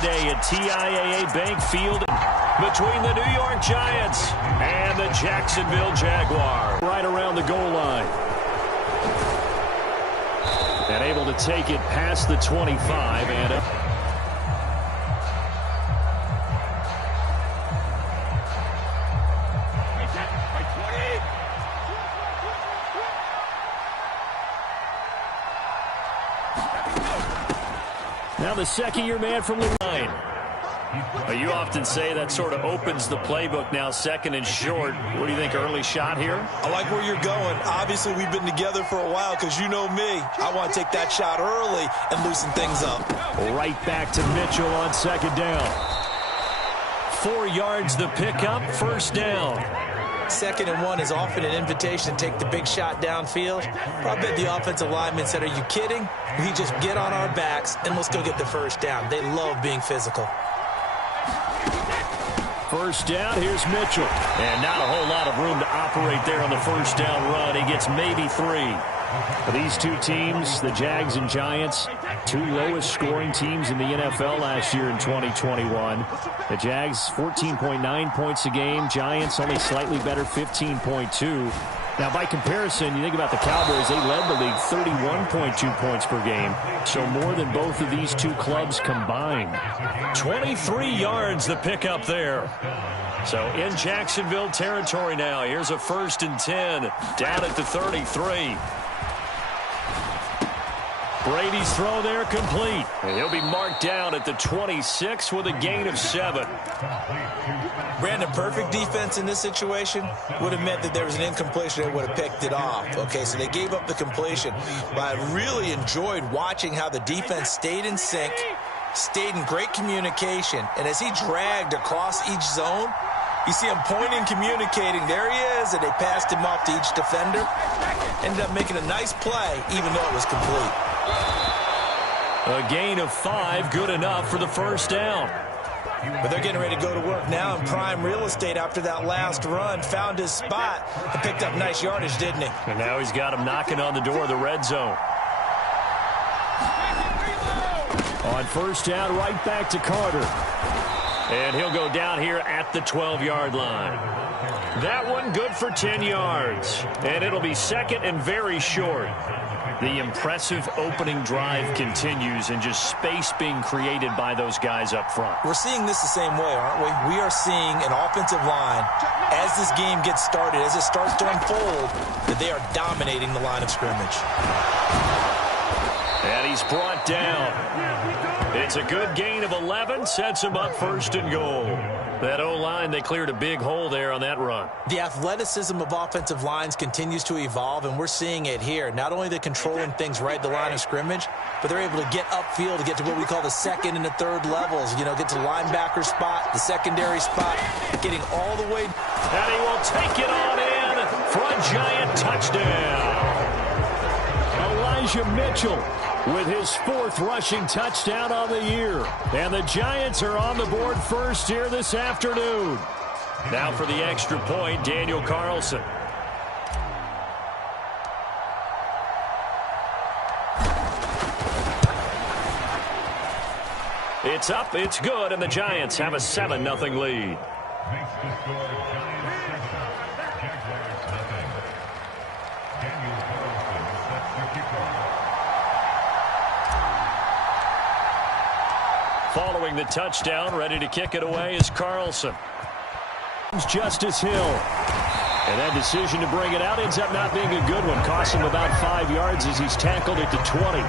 today at TIAA Bank Field between the New York Giants and the Jacksonville Jaguars. Right around the goal line. And able to take it past the 25 and now the second-year man from the line. You often say that sort of opens the playbook now, second and short. What do you think, early shot here? I like where you're going. Obviously, we've been together for a while because you know me. I want to take that shot early and loosen things up. Right back to Mitchell on second down. 4 yards the pickup, first down. 2nd and 1 is often an invitation to take the big shot downfield. I bet the offensive lineman said, are you kidding? We just get on our backs and let's go get the first down. They love being physical. First down, here's Mitchell. And not a whole lot of room to operate there on the first down run. He gets maybe 3. These two teams, the Jags and Giants, 2 lowest scoring teams in the NFL last year in 2021. The Jags, 14.9 points a game. Giants only slightly better, 15.2. Now, by comparison, you think about the Cowboys, they led the league 31.2 points per game. So more than both of these two clubs combined. 23 yards the pickup there. So in Jacksonville territory now. Here's a 1st and 10 down at the 33. Brady's throw there complete. And he'll be marked down at the 26 with a gain of 7. Brandon, perfect defense in this situation would have meant that there was an incompletion that would have picked it off. Okay, so they gave up the completion. But I really enjoyed watching how the defense stayed in sync, stayed in great communication. And as he dragged across each zone, you see him pointing, communicating. There he is, and they passed him off to each defender. Ended up making a nice play, even though it was complete. A gain of 5, good enough for the first down. But they're getting ready to go to work now in prime real estate after that last run. Found his spot and picked up nice yardage, didn't he? And now he's got him knocking on the door of the red zone. On first down, right back to Carter. And he'll go down here at the 12-yard line. That one good for 10 yards. And it'll be 2nd and very short. The impressive opening drive continues and just space being created by those guys up front. We're seeing this the same way, aren't we? We are seeing an offensive line, as this game gets started, as it starts to unfold, that they are dominating the line of scrimmage. And he's brought down. It's a good gain of 11, sets him up 1st and goal. That O-line, they cleared a big hole there on that run. The athleticism of offensive lines continues to evolve, and we're seeing it here. Not only they're controlling things right at the line of scrimmage, but they're able to get upfield to get to what we call the 2nd and the 3rd levels. You know, get to the linebacker spot, the secondary spot, getting all the way. And he will take it on in for a Giant touchdown. Elijah Mitchell with his 4th rushing touchdown on the year. And the Giants are on the board first here this afternoon. Now for the extra point, Daniel Carlson. It's up, it's good, and the Giants have a 7-0 lead. Following the touchdown, ready to kick it away is Carlson. Justice Hill. And that decision to bring it out ends up not being a good one. Cost him about 5 yards as he's tackled at the 20.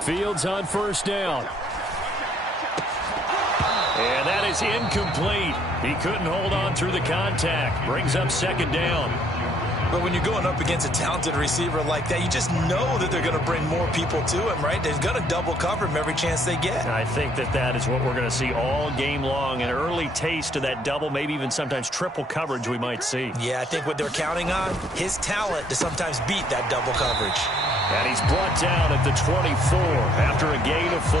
Fields on first down. And that is incomplete. He couldn't hold on through the contact. Brings up 2nd down. But when you're going up against a talented receiver like that, you just know that they're going to bring more people to him, right? They're going to double cover him every chance they get. I think that is what we're going to see all game long. An early taste of that double, maybe even sometimes triple coverage we might see. Yeah, I think what they're counting on, his talent to sometimes beat that double coverage. And he's brought down at the 24 after a gain of 4.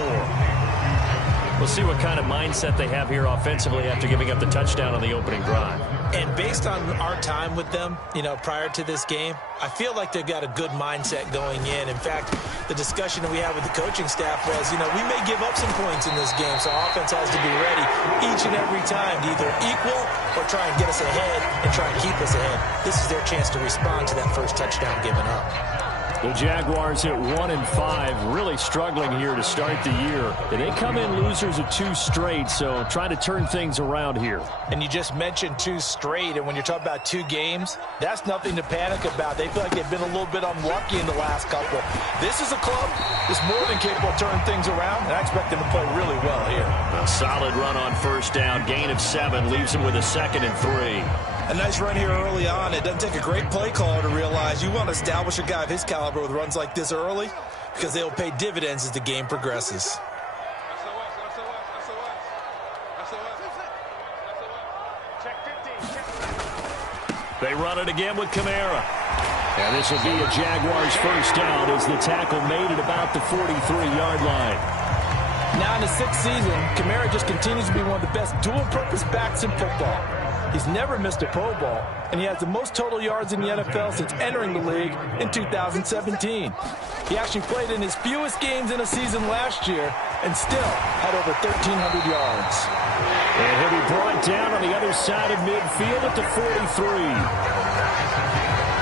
We'll see what kind of mindset they have here offensively after giving up the touchdown on the opening drive. And based on our time with them, prior to this game, I feel like they've got a good mindset going in. In fact, the discussion that we had with the coaching staff was, we may give up some points in this game, so offense has to be ready each and every time to either equal or try and get us ahead and try and keep us ahead. This is their chance to respond to that first touchdown given up. The Jaguars at 1-5, really struggling here to start the year. And they come in losers of 2 straight, so trying to turn things around here. And you just mentioned 2 straight, and when you're talking about 2 games, that's nothing to panic about. They feel like they've been a little bit unlucky in the last couple. This is a club that's more than capable of turning things around, and I expect them to play really well here. A solid run on first down, gain of 7, leaves them with a 2nd and 3. A nice run here early on. It doesn't take a great play caller to realize you want to establish a guy of his caliber with runs like this early because they'll pay dividends as the game progresses. They run it again with Kamara. And this will be a Jaguars first down as the tackle made at about the 43-yard line. Now in the 6th season, Kamara just continues to be one of the best dual-purpose backs in football. He's never missed a Pro Bowl, and he has the most total yards in the NFL since entering the league in 2017. He actually played in his fewest games in a season last year and still had over 1,300 yards. And he'll be brought down on the other side of midfield at the 43.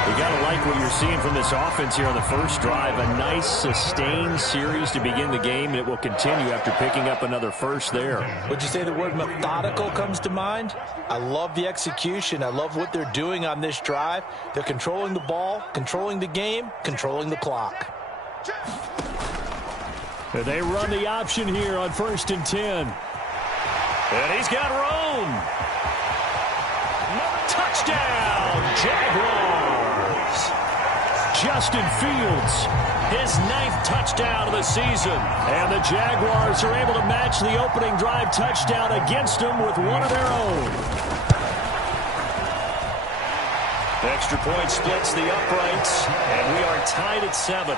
You got to like what you're seeing from this offense here on the first drive. A nice, sustained series to begin the game, and it will continue after picking up another first there. Would you say the word methodical comes to mind? I love the execution. I love what they're doing on this drive. They're controlling the ball, controlling the game, controlling the clock. And they run the option here on 1st and 10. And he's got room. Touchdown, Jaguars. Justin Fields, his 9th touchdown of the season. And the Jaguars are able to match the opening drive touchdown against them with one of their own. Extra point splits the uprights, and we are tied at 7.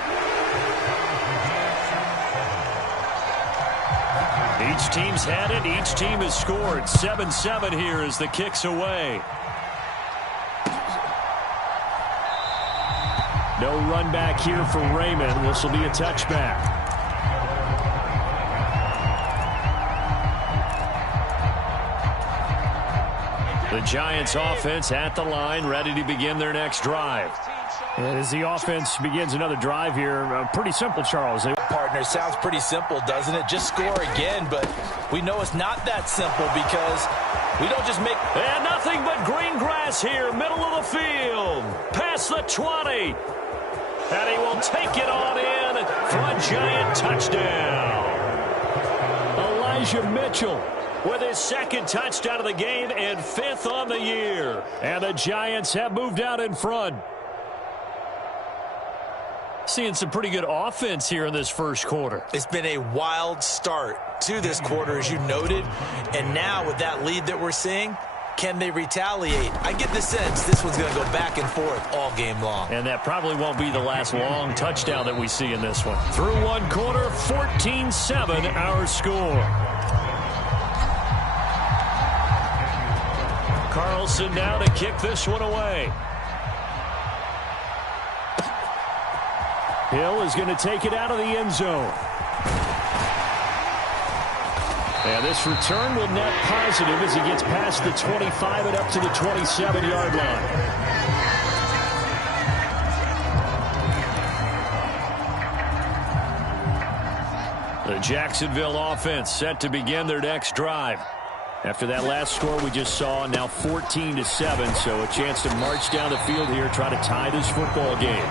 Each team's had it. Each team has scored. 7-7 here as the kick's away. No run back here for Raymond. This will be a touchback. The Giants offense at the line, ready to begin their next drive. And as the offense begins another drive here, pretty simple, Charles. Partner, sounds pretty simple, doesn't it? Just score again, but we know it's not that simple because we don't just make... And nothing but green grass here, middle of the field. Past the 20. And he will take it on in for a Giant touchdown. Elijah Mitchell with his 2nd touchdown of the game and 5th on the year. And the Giants have moved out in front. Seeing some pretty good offense here in this first quarter. It's been a wild start to this quarter, as you noted. And now with that lead that we're seeing, can they retaliate? I get the sense this one's going to go back and forth all game long. And that probably won't be the last long touchdown that we see in this one. Through one quarter, 14-7 our score. Carlson now to kick this one away. Hill is going to take it out of the end zone. And this return will net positive as he gets past the 25 and up to the 27-yard line. The Jacksonville offense set to begin their next drive. After that last score we just saw, now 14-7, so a chance to march down the field here, try to tie this football game.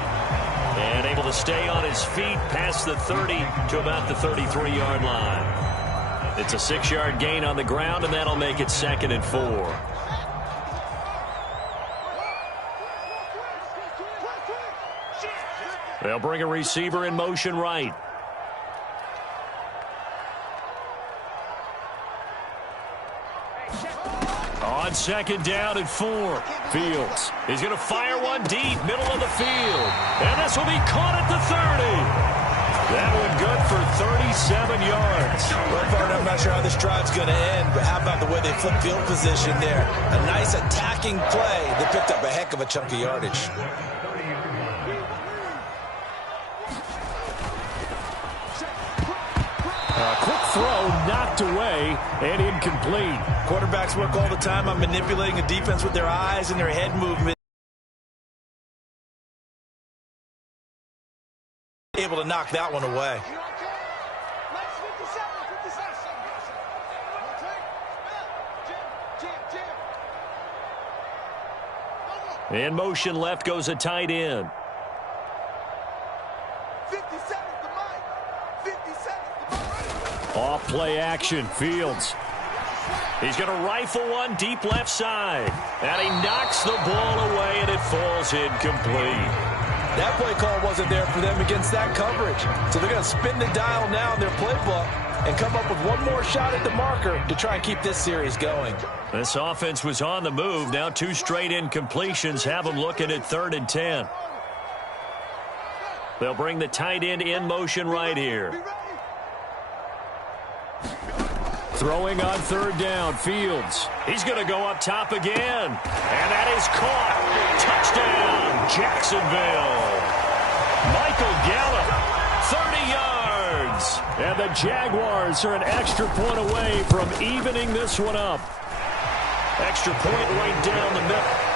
And able to stay on his feet past the 30 to about the 33-yard line. It's a 6-yard gain on the ground, and that'll make it 2nd and 4. They'll bring a receiver in motion right. On second down and 4. Fields. He's going to fire one deep, middle of the field. And this will be caught at the 30. That one good for 37 yards. Well, I'm not sure how this drive's going to end, but how about the way they flip field position there? A nice attacking play. They picked up a heck of a chunk of yardage. A quick throw knocked away and incomplete. Quarterbacks work all the time on manipulating a defense with their eyes and their head movement. Able to knock that one away. In motion left goes a tight end. 50 seconds to Mike. 50 seconds to Mike. Off play action. Fields. He's going to rifle one deep left side. And he knocks the ball away and it falls incomplete. That play call wasn't there for them against that coverage. So they're going to spin the dial now in their playbook and come up with one more shot at the marker to try and keep this series going. This offense was on the move. Now 2 straight incompletions have them looking at 3rd and 10. They'll bring the tight end in motion right here. Throwing on 3rd down, Fields. He's going to go up top again. And that is caught. Touchdown, Jacksonville. Michael Gallup, 30 yards. And the Jaguars are an extra point away from evening this one up. Extra point right down the middle.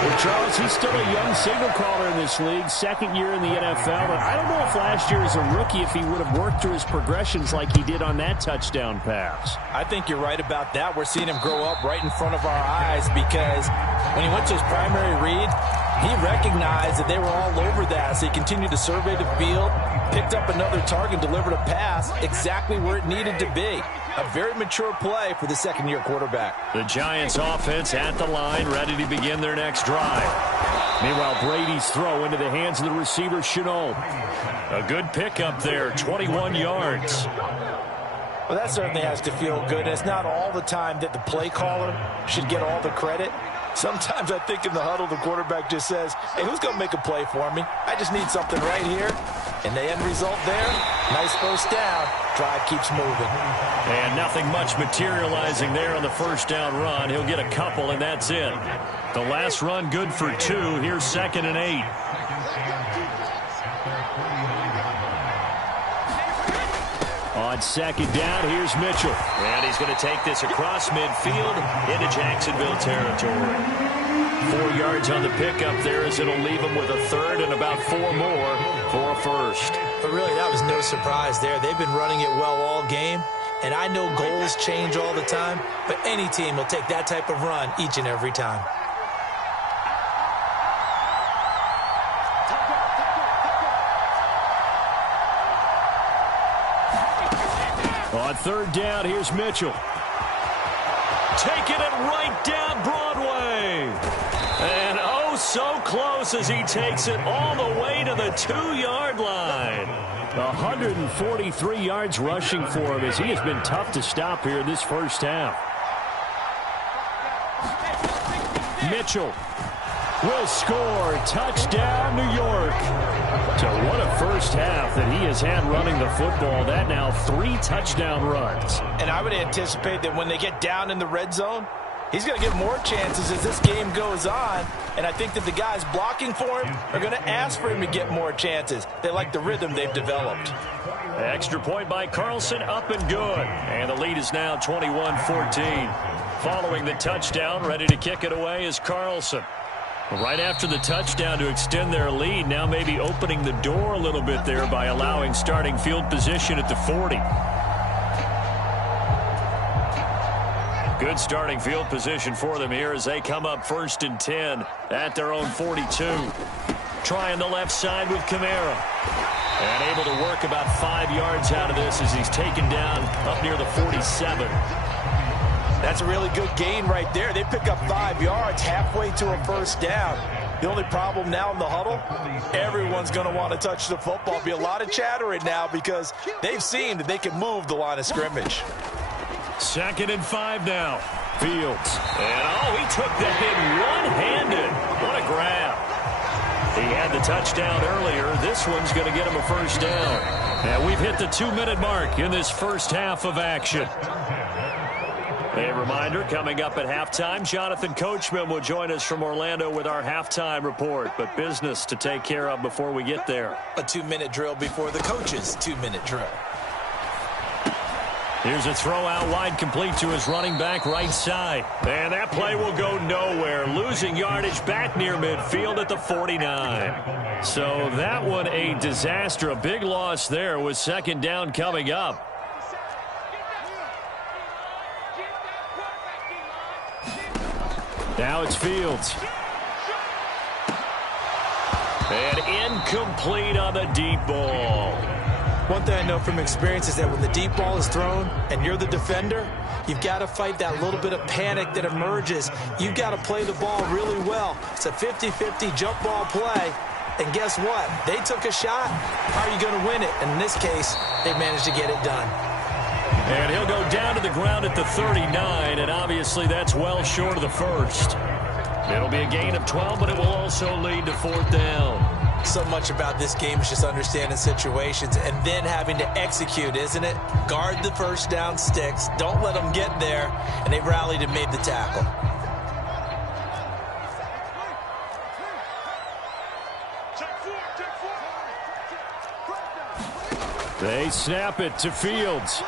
Well, Charles, he's still a young signal caller in this league, 2nd year in the NFL. But I don't know if last year as a rookie, if he would have worked through his progressions like he did on that touchdown pass. I think you're right about that. We're seeing him grow up right in front of our eyes because when he went to his primary read, he recognized that they were all over that. So he continued to survey the field, picked up another target, delivered a pass exactly where it needed to be. A very mature play for the 2nd-year quarterback. The Giants offense at the line, ready to begin their next drive. Meanwhile, Brady's throw into the hands of the receiver, Ceaux. A good pickup there, 21 yards. Well, that certainly has to feel good. It's not all the time that the play caller should get all the credit. Sometimes I think in the huddle, the quarterback just says, hey, who's going to make a play for me? I just need something right here. And the end result there, nice first down. Drive keeps moving. And nothing much materializing there on the first down run. He'll get a couple, and that's it. The last run good for 2. Here's 2nd and 8. On 2nd down, here's Mitchell. And he's going to take this across midfield into Jacksonville territory. 4 yards on the pickup there as it'll leave him with a 3rd and about 4 more for a first. But really, that was no surprise there. They've been running it well all game. And I know goals change all the time, but any team will take that type of run each and every time. On 3rd down, here's Mitchell. Taking it right down Broadway. And oh, so close as he takes it all the way to the 2-yard line. 143 yards rushing for him as he has been tough to stop here in this first half. Mitchell will score. Touchdown, New York. So what a first half that he has had running the football. That now 3 touchdown runs. And I would anticipate that when they get down in the red zone, he's going to get more chances as this game goes on. And I think that the guys blocking for him are going to ask for him to get more chances. They like the rhythm they've developed. Extra point by Carlson, up and good. And the lead is now 21-14. Following the touchdown, ready to kick it away is Carlson. Right after the touchdown to extend their lead, now maybe opening the door a little bit there by allowing starting field position at the 40. Good starting field position for them here as they come up 1st and 10 at their own 42. Trying the left side with Kamara. And able to work about 5 yards out of this as he's taken down up near the 47. That's a really good gain right there. They pick up 5 yards halfway to a first down. The only problem now in the huddle, everyone's going to want to touch the football. Be a lot of chattering now because they've seen that they can move the line of scrimmage. 2nd and 5 now. Fields. And, he took that hit one-handed. What a grab. He had the touchdown earlier. This one's going to get him a first down. And we've hit the 2-minute mark in this first half of action. A reminder, coming up at halftime, Jonathan Coachman will join us from Orlando with our halftime report. But business to take care of before we get there. A 2-minute drill before the coach's 2-minute drill. Here's a throw out wide, complete to his running back right side. And that play will go nowhere. Losing yardage back near midfield at the 49. So that one a disaster. A big loss there with 2nd down coming up. Now it's Fields. And incomplete on the deep ball. One thing I know from experience is that when the deep ball is thrown and you're the defender, you've got to fight that little bit of panic that emerges. You've got to play the ball really well. It's a 50-50 jump ball play. And guess what? They took a shot. How are you going to win it? And in this case, they managed to get it done. And he'll go down to the ground at the 39, and obviously that's well short of the first. It'll be a gain of 12, but it will also lead to 4th down. So much about this game is just understanding situations and then having to execute, isn't it? Guard the first down sticks. Don't let them get there. And they rallied and made the tackle. They snap it to Fields.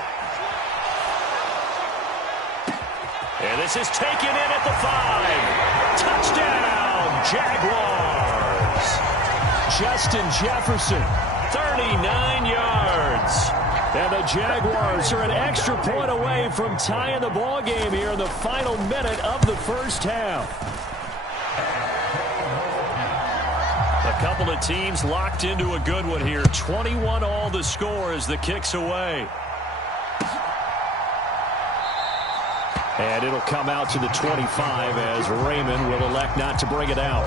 And this is taken in at the 5. Touchdown, Jaguars. Justin Jefferson, 39 yards. And the Jaguars are an extra point away from tying the ball game here in the final minute of the first half. A couple of teams locked into a good one here. 21 all the score as the kick's away. And it'll come out to the 25 as Raymond will elect not to bring it out.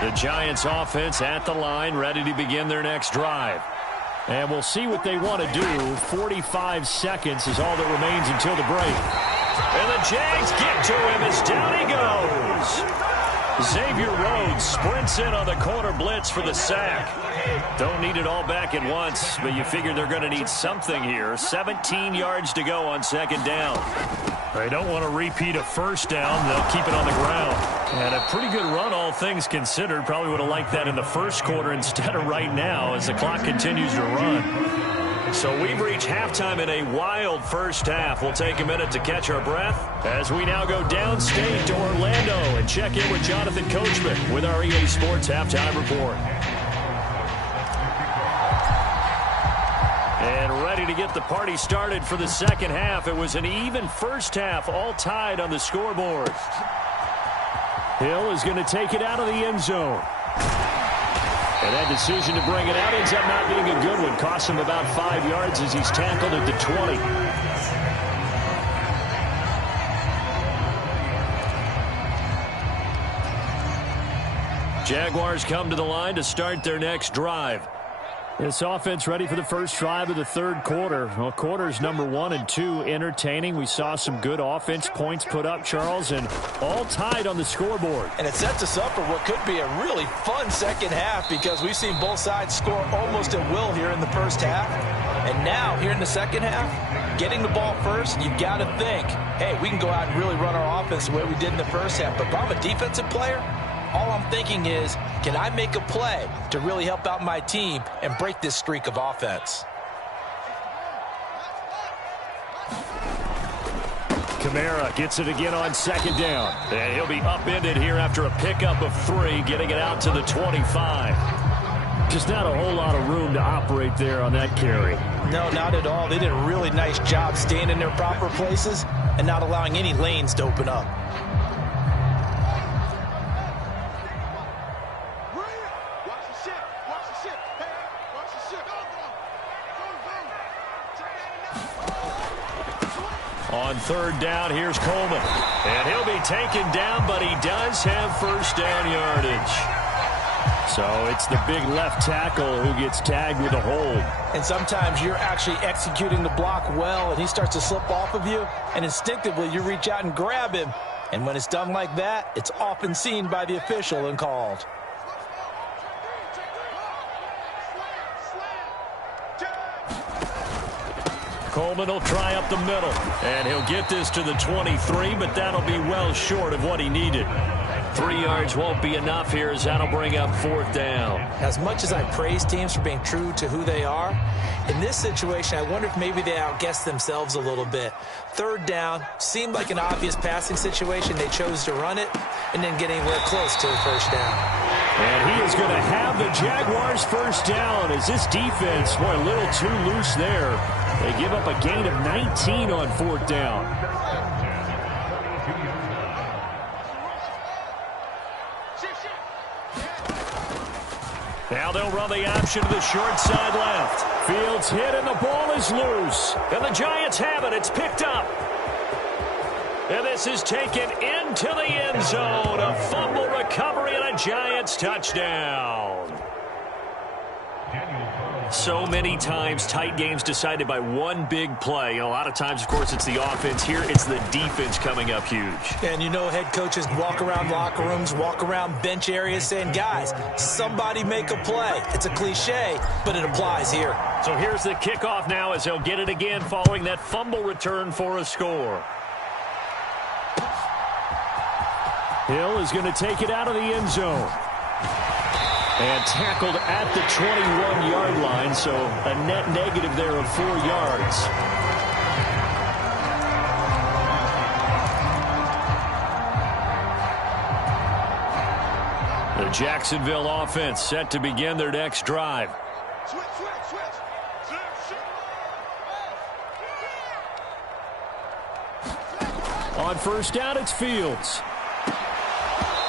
The Giants offense at the line, ready to begin their next drive. And we'll see what they want to do. 45 seconds is all that remains until the break. And the Jags get to him as down he goes. Xavier Rhodes sprints in on the corner blitz for the sack. Don't need it all back at once, but you figure they're going to need something here. 17 yards to go on 2nd down. They don't want to repeat a first down. They'll keep it on the ground. And a pretty good run, all things considered. Probably would have liked that in the first quarter instead of right now as the clock continues to run. So we've reached halftime in a wild first half. We'll take a minute to catch our breath as we now go downstate to Orlando and check in with Jonathan Coachman with our EA Sports Halftime Report. And ready to get the party started for the second half. It was an even first half, all tied on the scoreboard. Hill is going to take it out of the end zone. And that decision to bring it out ends up not being a good one. Costs him about 5 yards as he's tackled at the 20. Jaguars come to the line to start their next drive. This offense ready for the first drive of the third quarter. Well, quarters number 1 and 2 entertaining. We saw some good offense points put up, Charles, and all tied on the scoreboard. And it sets us up for what could be a really fun second half because we've seen both sides score almost at will here in the first half. And now, here in the second half, getting the ball first, you've got to think, hey, we can go out and really run our offense the way we did in the first half. But if I'm a defensive player, all I'm thinking is, can I make a play to really help out my team and break this streak of offense? Kamara gets it again on 2nd down. And he'll be upended here after a pickup of 3, getting it out to the 25. Just not a whole lot of room to operate there on that carry. No, not at all. They did a really nice job staying in their proper places and not allowing any lanes to open up. On third down, here's Coleman. And he'll be taken down, but he does have first down yardage. So it's the big left tackle who gets tagged with a hold. And sometimes you're actually executing the block well, and he starts to slip off of you, and instinctively you reach out and grab him. And when it's done like that, it's often seen by the official and called. Coleman will try up the middle, and he'll get this to the 23, but that'll be well short of what he needed. 3 yards won't be enough here as that'll bring up fourth down. As much as I praise teams for being true to who they are, in this situation, I wonder if maybe they outguessed themselves a little bit. Third down seemed like an obvious passing situation. They chose to run it and didn't get anywhere close to the first down. And he is going to have the Jaguars first down as this defense, boy, a little too loose there. They give up a gain of 19 on fourth down. Now they'll run the option to the short side left. Fields hit and the ball is loose. And the Giants have it. It's picked up. And this is taken into the end zone. A fumble recovery and a Giants touchdown. So many times tight games decided by one big play. A lot of times, of course, it's the offense. Here, it's the defense coming up huge. And you know head coaches walk around locker rooms, walk around bench areas saying, guys, somebody make a play. It's a cliche, but it applies here. So here's the kickoff now as they'll get it again following that fumble return for a score. Hill is going to take it out of the end zone. And tackled at the 21-yard line, so a net negative there of 4 yards. The Jacksonville offense set to begin their next drive. On first down, it's Fields.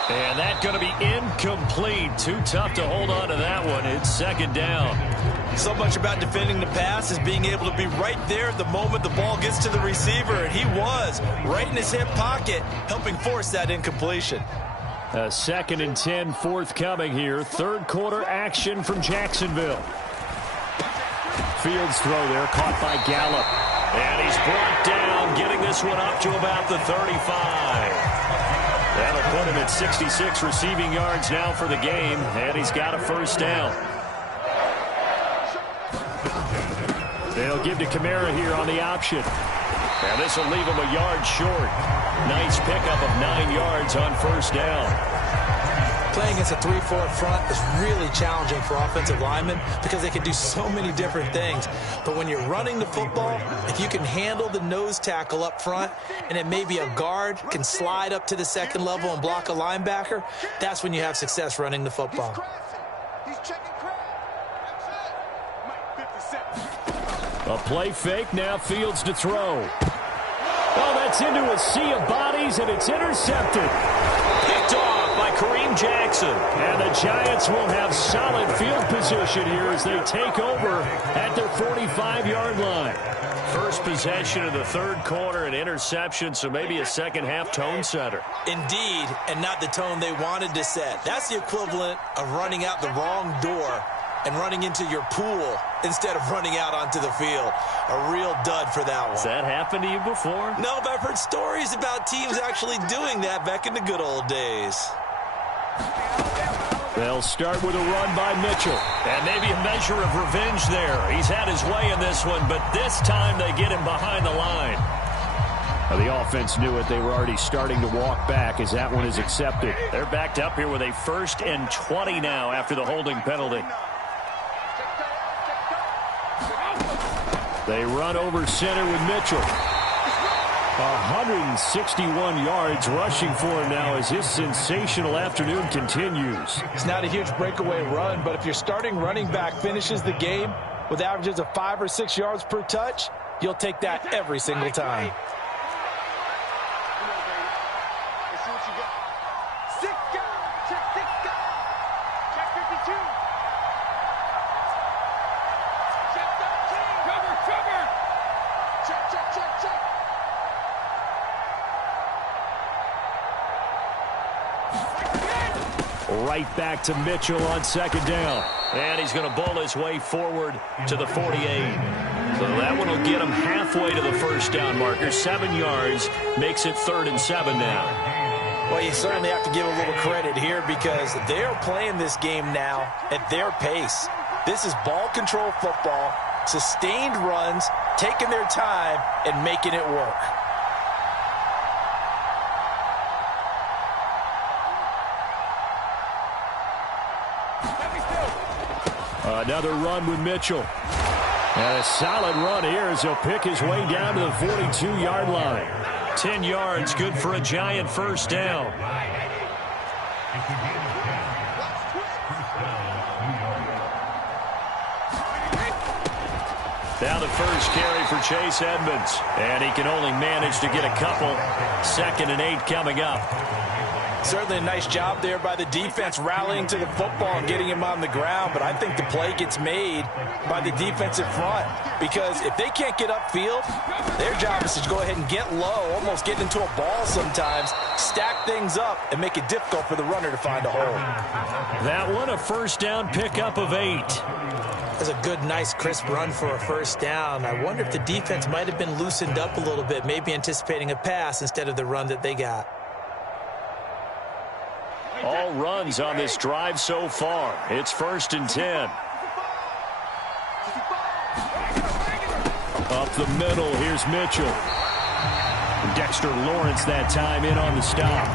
And that's going to be incomplete. Too tough to hold on to that one. It's second down. So much about defending the pass is being able to be right there at the moment the ball gets to the receiver. And he was right in his hip pocket, helping force that incompletion. A 2nd and 10 forthcoming here. Third quarter action from Jacksonville. Fields throw there, caught by Gallup. And he's brought down, getting this one up to about the 35. That'll put him at 66 receiving yards now for the game, and he's got a first down. They'll give to Kamara here on the option. And this will leave him a yard short. Nice pickup of 9 yards on first down. Playing against a 3-4 front is really challenging for offensive linemen because they can do so many different things. But when you're running the football, if you can handle the nose tackle up front and then maybe a guard can slide up to the second level and block a linebacker, that's when you have success running the football. A play fake, now Fields to throw. Oh, that's into a sea of bodies, and it's intercepted. Picked off by Kareem Jackson. And the Giants will have solid field position here as they take over at their 45-yard line. First possession of the third quarter, an interception, so maybe a second-half tone setter. Indeed, and not the tone they wanted to set. That's the equivalent of running out the wrong door and running into your pool instead of running out onto the field. A real dud for that one. Has that happened to you before? No, but I've heard stories about teams actually doing that back in the good old days. They'll start with a run by Mitchell. And maybe a measure of revenge there. He's had his way in this one, but this time they get him behind the line. Now, the offense knew it. They were already starting to walk back as that one is accepted. They're backed up here with a 1st and 20 now after the holding penalty. They run over center with Mitchell. 161 yards rushing for him now as his sensational afternoon continues. It's not a huge breakaway run, but if your starting running back finishes the game with averages of 5 or 6 yards per touch, you'll take that every single time. Right back to Mitchell on second down. And he's going to bull his way forward to the 48. So that one will get him halfway to the first down marker. 7 yards makes it 3rd and 7 now. Well, you certainly have to give a little credit here because they're playing this game now at their pace. This is ball control football, sustained runs, taking their time, and making it work. Another run with Mitchell. And a solid run here as he'll pick his way down to the 42-yard line. 10 yards, good for a Giant first down. Now the first carry for Chase Edmonds. And he can only manage to get a couple. 2nd and 8 coming up. Certainly a nice job there by the defense rallying to the football and getting him on the ground, but I think the play gets made by the defensive front because if they can't get upfield, their job is to go ahead and get low, almost get into a ball sometimes, stack things up, and make it difficult for the runner to find a hole. That one a first down pickup of 8. That's a good, nice, crisp run for a first down. I wonder if the defense might have been loosened up a little bit, maybe anticipating a pass instead of the run that they got. All runs on this drive so far. It's 1st and 10. Up the middle, here's Mitchell. Dexter Lawrence that time in on the stop.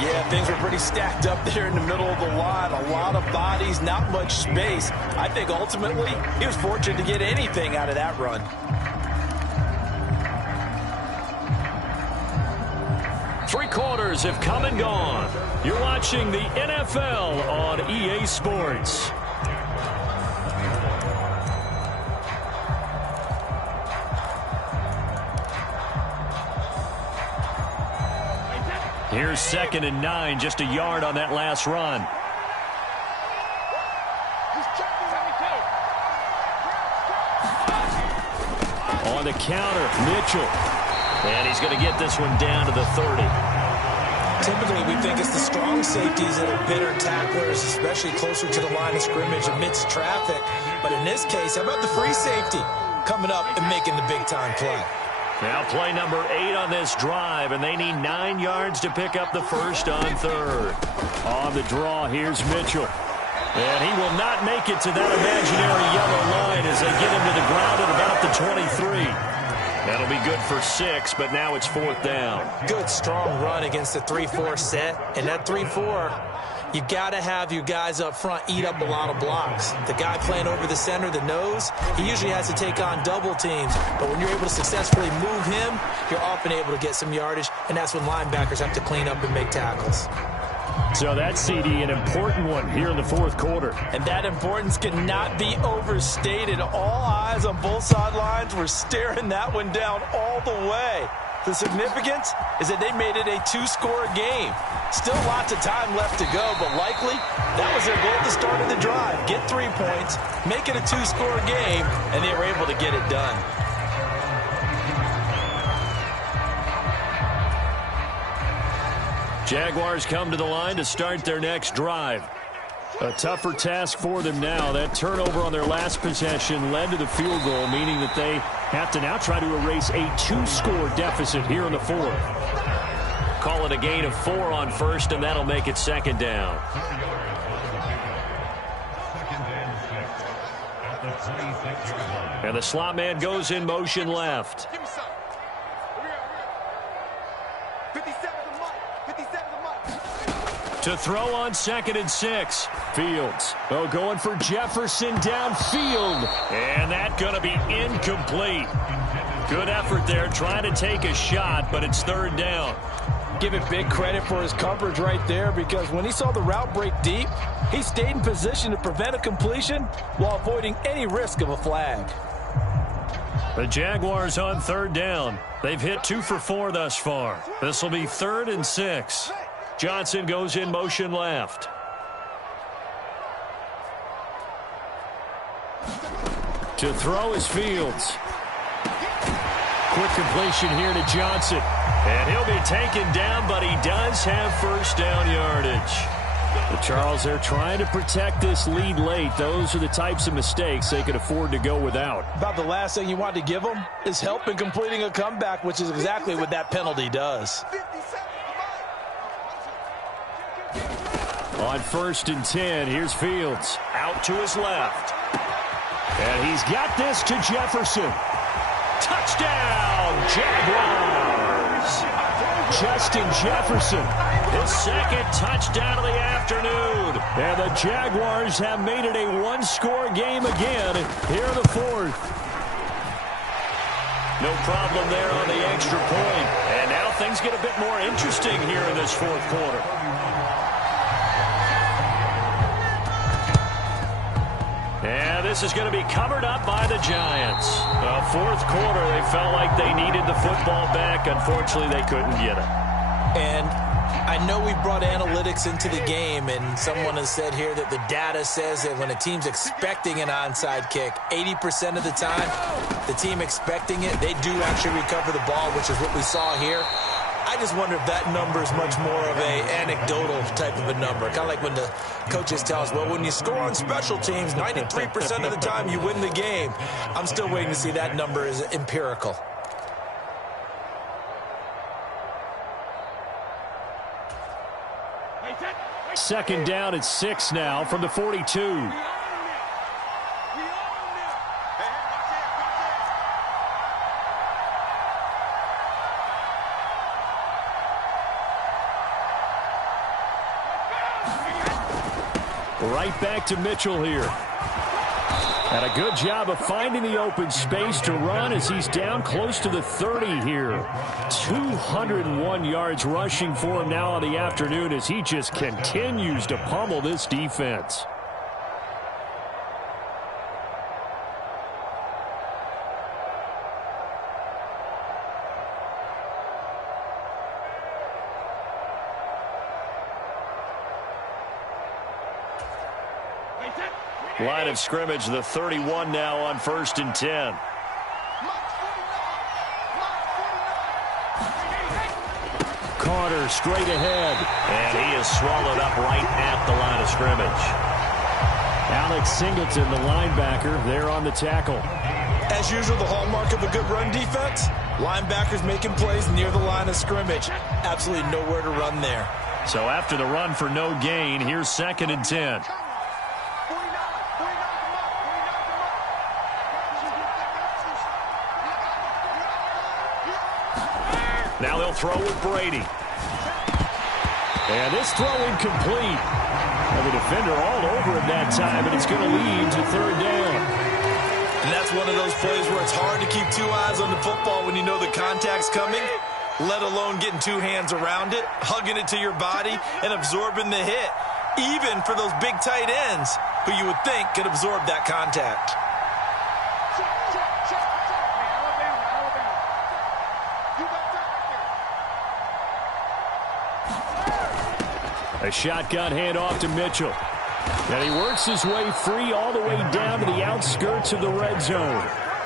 Yeah, things were pretty stacked up there in the middle of the line. A lot of bodies, not much space. I think ultimately he was fortunate to get anything out of that run. Three quarters have come and gone. You're watching the NFL on EA Sports. Here's 2nd and 9, just a yard on that last run. On the counter, Mitchell. And he's going to get this one down to the 30. Typically, we think it's the strong safeties that are better tacklers, especially closer to the line of scrimmage amidst traffic. But in this case, how about the free safety coming up and making the big-time play? Now play number 8 on this drive, and they need 9 yards to pick up the first on 3rd. On the draw, here's Mitchell. And he will not make it to that imaginary yellow line as they get him to the ground at about the 23. That'll be good for 6, but now it's 4th down. Good, strong run against the 3-4 set. And that 3-4, you got to have your guys up front eat up a lot of blocks. The guy playing over the center, the nose, he usually has to take on double teams. But when you're able to successfully move him, you're often able to get some yardage, and that's when linebackers have to clean up and make tackles. So that's, CD, an important one here in the 4th quarter. And that importance cannot be overstated. All eyes on both sidelines were staring that one down all the way. The significance is that they made it a 2-score game. Still lots of time left to go, but likely that was their goal at the start of the drive. Get 3 points, make it a 2-score game, and they were able to get it done. Jaguars come to the line to start their next drive. A tougher task for them now. That turnover on their last possession led to the field goal, meaning that they have to now try to erase a 2-score deficit here in the 4th. Call it a gain of 4 on 1st, and that'll make it 2nd down. And the slot man goes in motion left. To throw on 2nd and 6. Fields. Oh, going for Jefferson downfield. And that's going to be incomplete. Good effort there, trying to take a shot, but it's 3rd down. Give it big credit for his coverage right there because when he saw the route break deep, he stayed in position to prevent a completion while avoiding any risk of a flag. The Jaguars on 3rd down. They've hit 2 for 4 thus far. This will be 3rd and 6. Johnson goes in motion left. To throw is Fields. Quick completion here to Johnson. And he'll be taken down, but he does have first down yardage. But Charles, they're trying to protect this lead late. Those are the types of mistakes they could afford to go without. About the last thing you want to give them is help in completing a comeback, which is exactly what that penalty does. On 1st and 10, here's Fields. Out to his left. And he's got this to Jefferson. Touchdown, Jaguars! Justin Jefferson, his second touchdown of the afternoon. And the Jaguars have made it a one-score game again here in the fourth. No problem there on the extra point. And now things get a bit more interesting here in this fourth quarter. And this is going to be covered up by the Giants. Fourth quarter, they felt like they needed the football back. Unfortunately, they couldn't get it. And I know we brought analytics into the game, and someone has said here that the data says that when a team's expecting an onside kick, 80% of the time, the team expecting it, they do actually recover the ball, which is what we saw here. I just wonder if that number is much more of a anecdotal type of a number. Kind of like when the coaches tell us, well, when you score on special teams, 93% of the time you win the game. I'm still waiting to see that number is empirical. Second down at 6 now from the 42. Right back to Mitchell here. And a good job of finding the open space to run as he's down close to the 30 here. 201 yards rushing for him now on the afternoon as he just continues to pummel this defense. Line of scrimmage, the 31 now on 1st and 10. Carter straight ahead. And he is swallowed up right at the line of scrimmage. Alex Singleton, the linebacker, there on the tackle. As usual, the hallmark of a good run defense, linebackers making plays near the line of scrimmage. Absolutely nowhere to run there. So after the run for no gain, here's 2nd and 10. Now they'll throw with Brady. And this throw incomplete. And the defender all over him that time, and it's going to lead to 3rd down. And that's one of those plays where it's hard to keep 2 eyes on the football when you know the contact's coming, let alone getting 2 hands around it, hugging it to your body, and absorbing the hit, even for those big tight ends who you would think could absorb that contact. A shotgun handoff to Mitchell. And he works his way free all the way down to the outskirts of the red zone.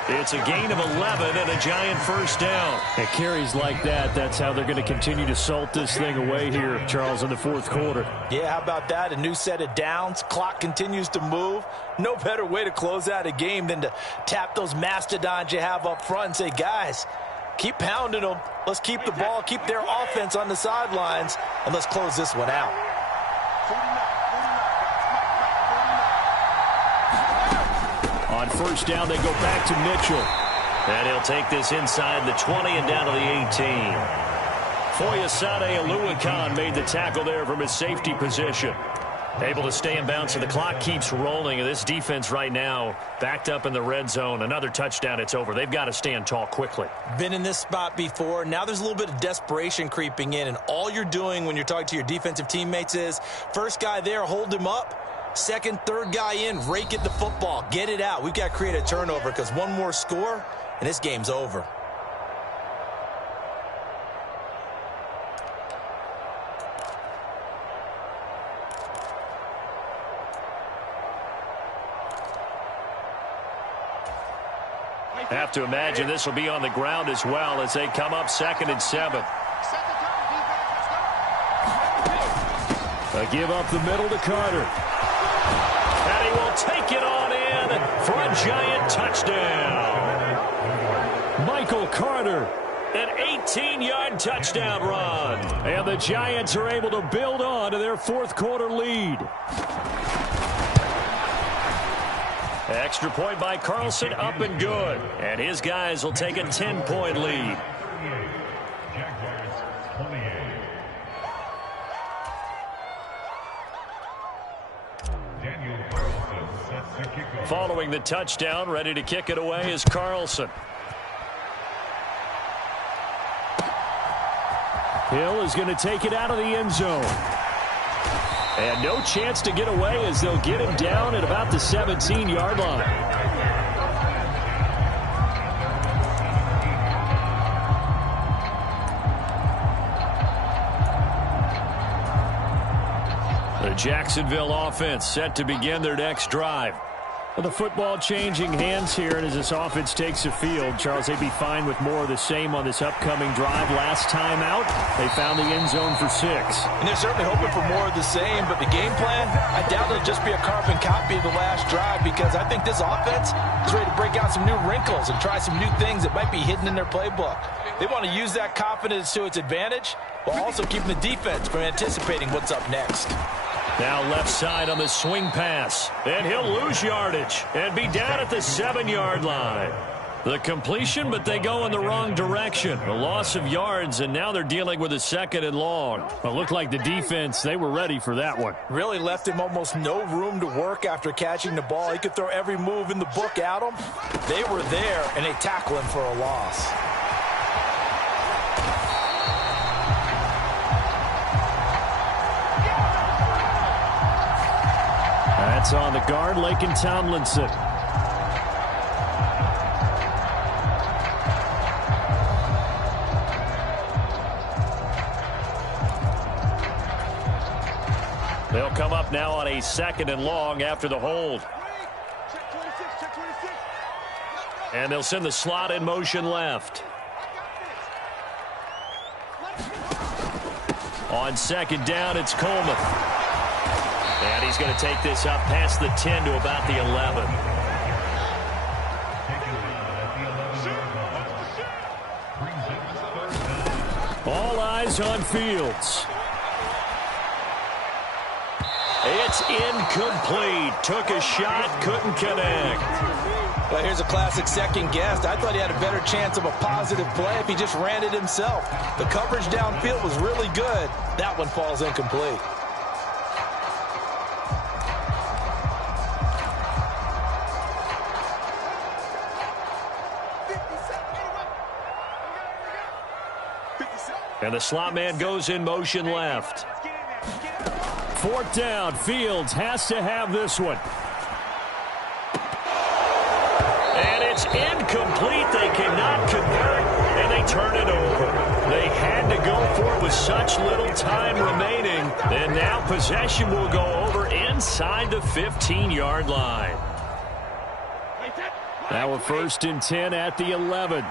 It's a gain of 11 and a Giant 1st down. It carries like that. That's how they're going to continue to salt this thing away here, Charles, in the 4th quarter. Yeah, how about that? A new set of downs. Clock continues to move. No better way to close out a game than to tap those mastodons you have up front and say, guys, keep pounding them. Let's keep the ball, keep their offense on the sidelines, and let's close this one out. On 1st down, they go back to Mitchell. And he'll take this inside the 20 and down to the 18. Foyesade Aluakan made the tackle there from his safety position. Able to stay in bounds, so the clock keeps rolling. And this defense right now backed up in the red zone. Another touchdown, it's over. They've got to stand tall quickly. Been in this spot before. Now there's a little bit of desperation creeping in. And all you're doing when you're talking to your defensive teammates is, first guy there, hold him up. Second, third guy in, rake at the football. Get it out. We've got to create a turnover because one more score, and this game's over. Have to imagine this will be on the ground as well as they come up 2nd and 7. A give up the middle to Carter. And he will take it on in for a Giant touchdown. Michael Carter, an 18-yard touchdown run. And the Giants are able to build on to their fourth quarter lead. Extra point by Carlson, up and good. And his guys will take a 10-point lead. Following the touchdown, ready to kick it away is Carlson. Hill is going to take it out of the end zone. And no chance to get away as they'll get him down at about the 17-yard line. The Jacksonville offense set to begin their next drive. Well, the football changing hands here, and as this offense takes the field, Charles, they'd be fine with more of the same on this upcoming drive. Last time out, they found the end zone for 6. And they're certainly hoping for more of the same, but the game plan, I doubt it'll just be a carbon copy of the last drive, because I think this offense is ready to break out some new wrinkles and try some new things that might be hidden in their playbook. They want to use that confidence to its advantage, while also keeping the defense from anticipating what's up next. Now left side on the swing pass. And he'll lose yardage and be down at the 7-yard line. The completion, but they go in the wrong direction. A loss of yards, and now they're dealing with a 2nd and long. It looked like the defense, they were ready for that one. Really left him almost no room to work after catching the ball. He could throw every move in the book at him. They were there, and they tackle him for a loss. That's on the guard, Laken Tomlinson. They'll come up now on a 2nd and long after the hold. And they'll send the slot in motion left. On 2nd down, it's Coleman. And he's going to take this up past the 10 to about the 11. All eyes on Fields. It's incomplete. Took a shot, couldn't connect. Well, here's a classic second guess. I thought he had a better chance of a positive play if he just ran it himself. The coverage downfield was really good. That one falls incomplete. And the slot man goes in motion left. 4th down. Fields has to have this one. And it's incomplete. They cannot convert, and they turn it over. They had to go for it with such little time remaining. And now possession will go over inside the 15-yard line. Now a 1st and 10 at the 11.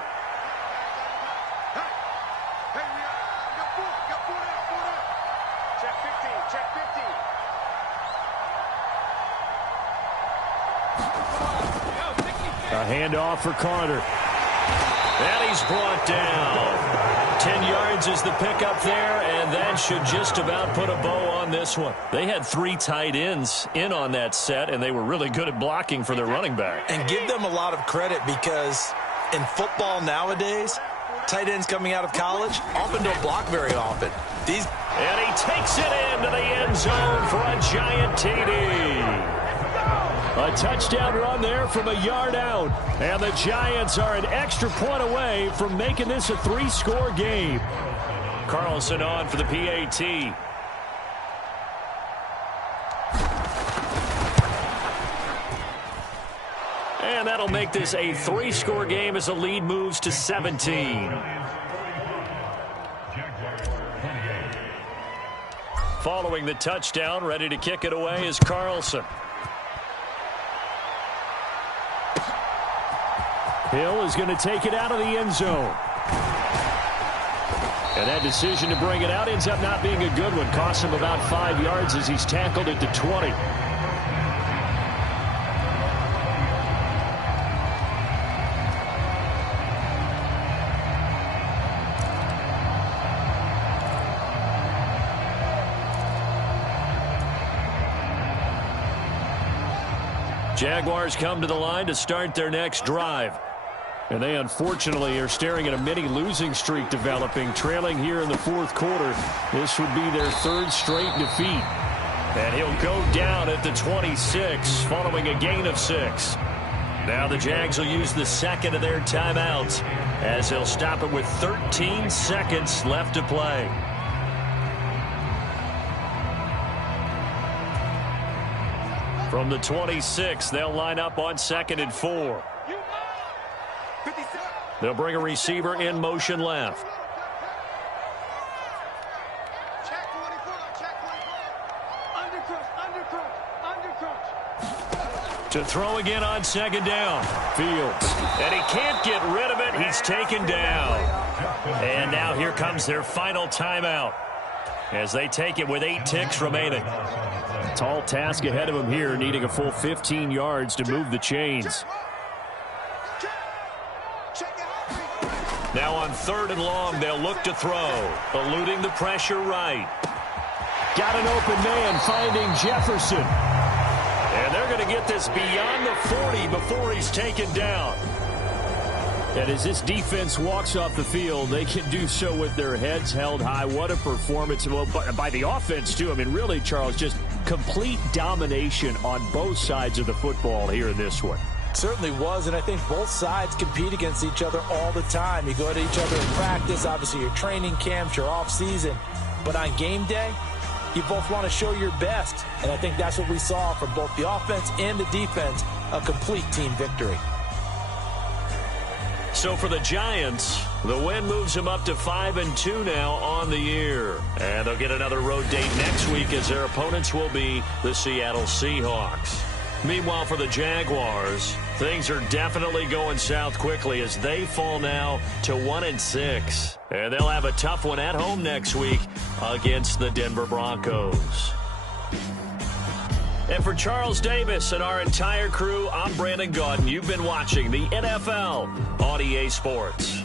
A handoff for Carter. And he's brought down. 10 yards is the pickup there, and that should just about put a bow on this one. They had 3 tight ends in on that set, and they were really good at blocking for their running back. And give them a lot of credit, because in football nowadays, tight ends coming out of college often don't block very often. And he takes it into the end zone for a Giant TD. A touchdown run there from a yard out. And the Giants are an extra point away from making this a 3-score game. Carlson on for the PAT. And that'll make this a 3-score game as the lead moves to 17. Following the touchdown, ready to kick it away is Carlson. Hill is going to take it out of the end zone. And that decision to bring it out ends up not being a good one. Costs him about 5 yards as he's tackled it to 20. Jaguars come to the line to start their next drive. And they unfortunately are staring at a mini losing streak developing, trailing here in the fourth quarter. This would be their third straight defeat. And he'll go down at the 26 following a gain of 6. Now the Jags will use the second of their timeouts as they'll stop it with 13 seconds left to play. From the 26, they'll line up on 2nd and 4. They'll bring a receiver in motion left. To throw again on 2nd down. Fields. And he can't get rid of it. He's taken down. And now here comes their final timeout as they take it with 8 ticks remaining. Tall task ahead of him here, needing a full 15 yards to move the chains. Now on 3rd and long, they'll look to throw. Eluding the pressure right. Got an open man, finding Jefferson. And they're going to get this beyond the 40 before he's taken down. And as this defense walks off the field, they can do so with their heads held high. What a performance by the offense, too. I mean, really, Charles, just complete domination on both sides of the football here in this one. Certainly was, and I think both sides compete against each other all the time. You go to each other in practice, obviously your training camps, your off-season. But on game day, you both want to show your best. And I think that's what we saw from both the offense and the defense, a complete team victory. So for the Giants, the win moves them up to 5-2 now on the year. And they'll get another road date next week as their opponents will be the Seattle Seahawks. Meanwhile, for the Jaguars, things are definitely going south quickly as they fall now to 1-6. And they'll have a tough one at home next week against the Denver Broncos. And for Charles Davis and our entire crew, I'm Brandon Gaudin. You've been watching the NFL on EA Sports.